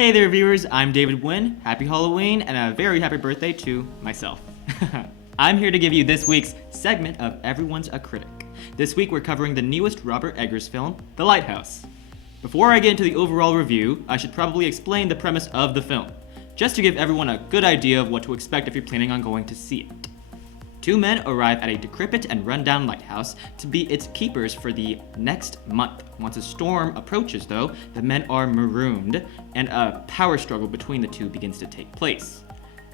Hey there viewers, I'm David Winn. Happy Halloween and a very happy birthday to myself. I'm here to give you this week's segment of Everyone's a Critic. This week we're covering the newest Robert Eggers film, The Lighthouse. Before I get into the overall review, I should probably explain the premise of the film, just to give everyone a good idea of what to expect if you're planning on going to see it. Two men arrive at a decrepit and rundown lighthouse to be its keepers for the next month. Once a storm approaches, though, the men are marooned, and a power struggle between the two begins to take place.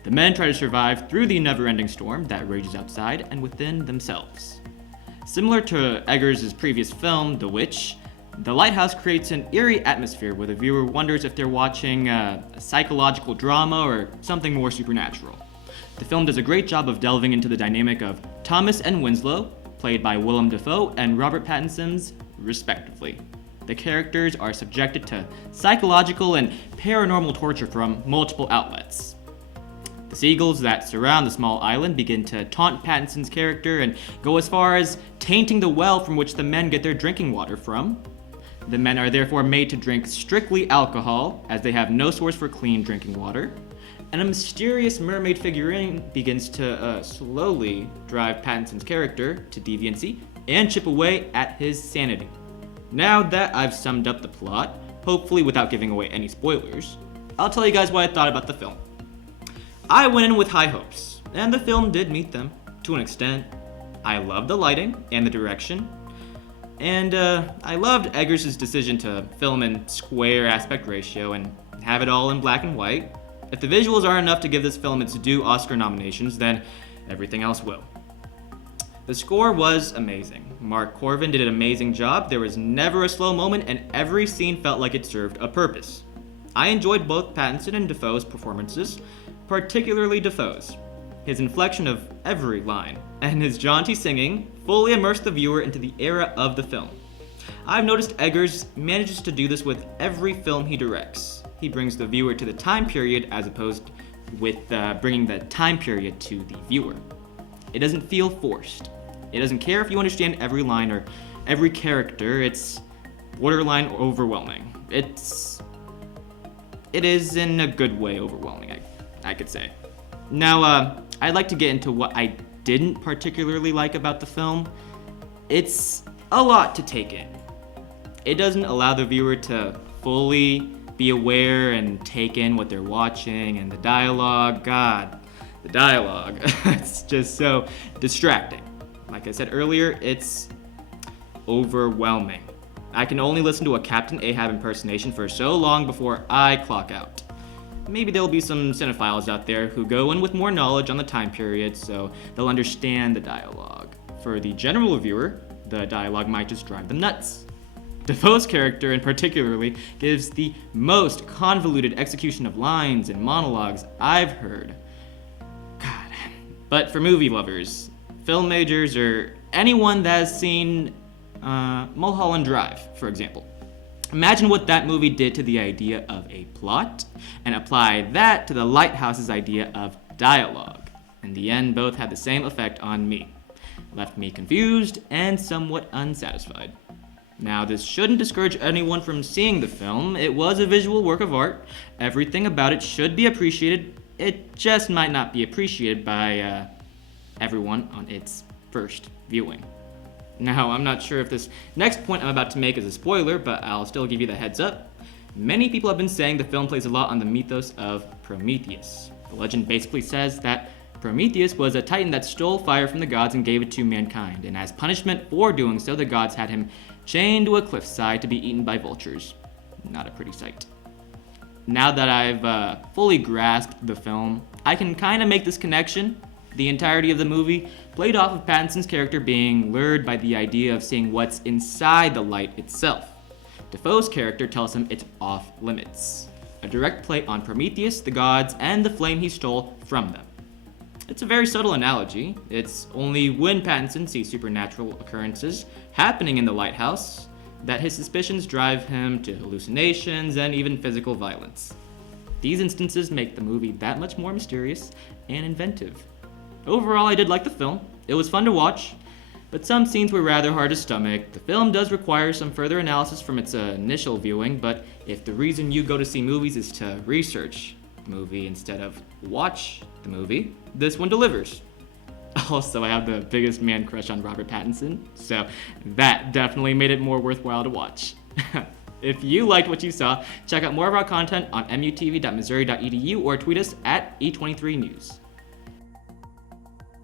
The men try to survive through the never-ending storm that rages outside and within themselves. Similar to Eggers' previous film, The Witch, The Lighthouse creates an eerie atmosphere where the viewer wonders if they're watching a psychological drama or something more supernatural. The film does a great job of delving into the dynamic of Thomas and Winslow, played by Willem Dafoe and Robert Pattinson's, respectively. The characters are subjected to psychological and paranormal torture from multiple outlets. The seagulls that surround the small island begin to taunt Pattinson's character and go as far as tainting the well from which the men get their drinking water from. The men are therefore made to drink strictly alcohol, as they have no source for clean drinking water. And a mysterious mermaid figurine begins to slowly drive Pattinson's character to deviancy and chip away at his sanity. Now that I've summed up the plot, hopefully without giving away any spoilers, I'll tell you guys what I thought about the film. I went in with high hopes, and the film did meet them, to an extent. I loved the lighting and the direction, and I loved Eggers' decision to film in square aspect ratio and have it all in black and white. If the visuals are enough to give this film its due Oscar nominations, then everything else will. The score was amazing. Mark Corvin did an amazing job. There was never a slow moment, and every scene felt like it served a purpose. I enjoyed both Pattinson and Dafoe's performances, particularly Dafoe's. His inflection of every line and his jaunty singing fully immersed the viewer into the era of the film. I've noticed Eggers manages to do this with every film he directs. He brings the viewer to the time period as opposed with bringing the time period to the viewer. It doesn't feel forced. It doesn't care if you understand every line or every character. It's borderline overwhelming. It is in a good way overwhelming, I could say. Now, I'd like to get into what I didn't particularly like about the film. It's a lot to take in. It doesn't allow the viewer to fully be aware and take in what they're watching, and the dialogue, the dialogue, it's just so distracting. Like I said earlier, it's overwhelming. I can only listen to a Captain Ahab impersonation for so long before I clock out. Maybe there'll be some cinephiles out there who go in with more knowledge on the time period, so they'll understand the dialogue. For the general viewer, the dialogue might just drive them nuts. Dafoe's character, in particularly, gives the most convoluted execution of lines and monologues I've heard. God. But for movie lovers, film majors, or anyone that has seen Mulholland Drive, for example, imagine what that movie did to the idea of a plot, and apply that to The Lighthouse's idea of dialogue. In the end, both had the same effect on me. Left me confused and somewhat unsatisfied. Now, this shouldn't discourage anyone from seeing the film. It was a visual work of art. Everything about it should be appreciated. It just might not be appreciated by everyone on its first viewing. Now, I'm not sure if this next point I'm about to make is a spoiler, but I'll still give you the heads up. Many people have been saying the film plays a lot on the mythos of Prometheus. The legend basically says that Prometheus was a titan that stole fire from the gods and gave it to mankind, and as punishment for doing so, the gods had him chained to a cliffside to be eaten by vultures. Not a pretty sight. Now that I've fully grasped the film, I can kind of make this connection. The entirety of the movie played off of Pattinson's character being lured by the idea of seeing what's inside the light itself. Dafoe's character tells him it's off limits. A direct play on Prometheus, the gods, and the flame he stole from them. It's a very subtle analogy. It's only when Pattinson sees supernatural occurrences happening in the lighthouse that his suspicions drive him to hallucinations and even physical violence. These instances make the movie that much more mysterious and inventive. Overall, I did like the film. It was fun to watch, but some scenes were rather hard to stomach. The film does require some further analysis from its initial viewing, but if the reason you go to see movies is to research the movie instead of watch the movie, this one delivers. Also, I have the biggest man crush on Robert Pattinson, so that definitely made it more worthwhile to watch. If you liked what you saw, check out more of our content on mutv.missouri.edu or tweet us at E23News.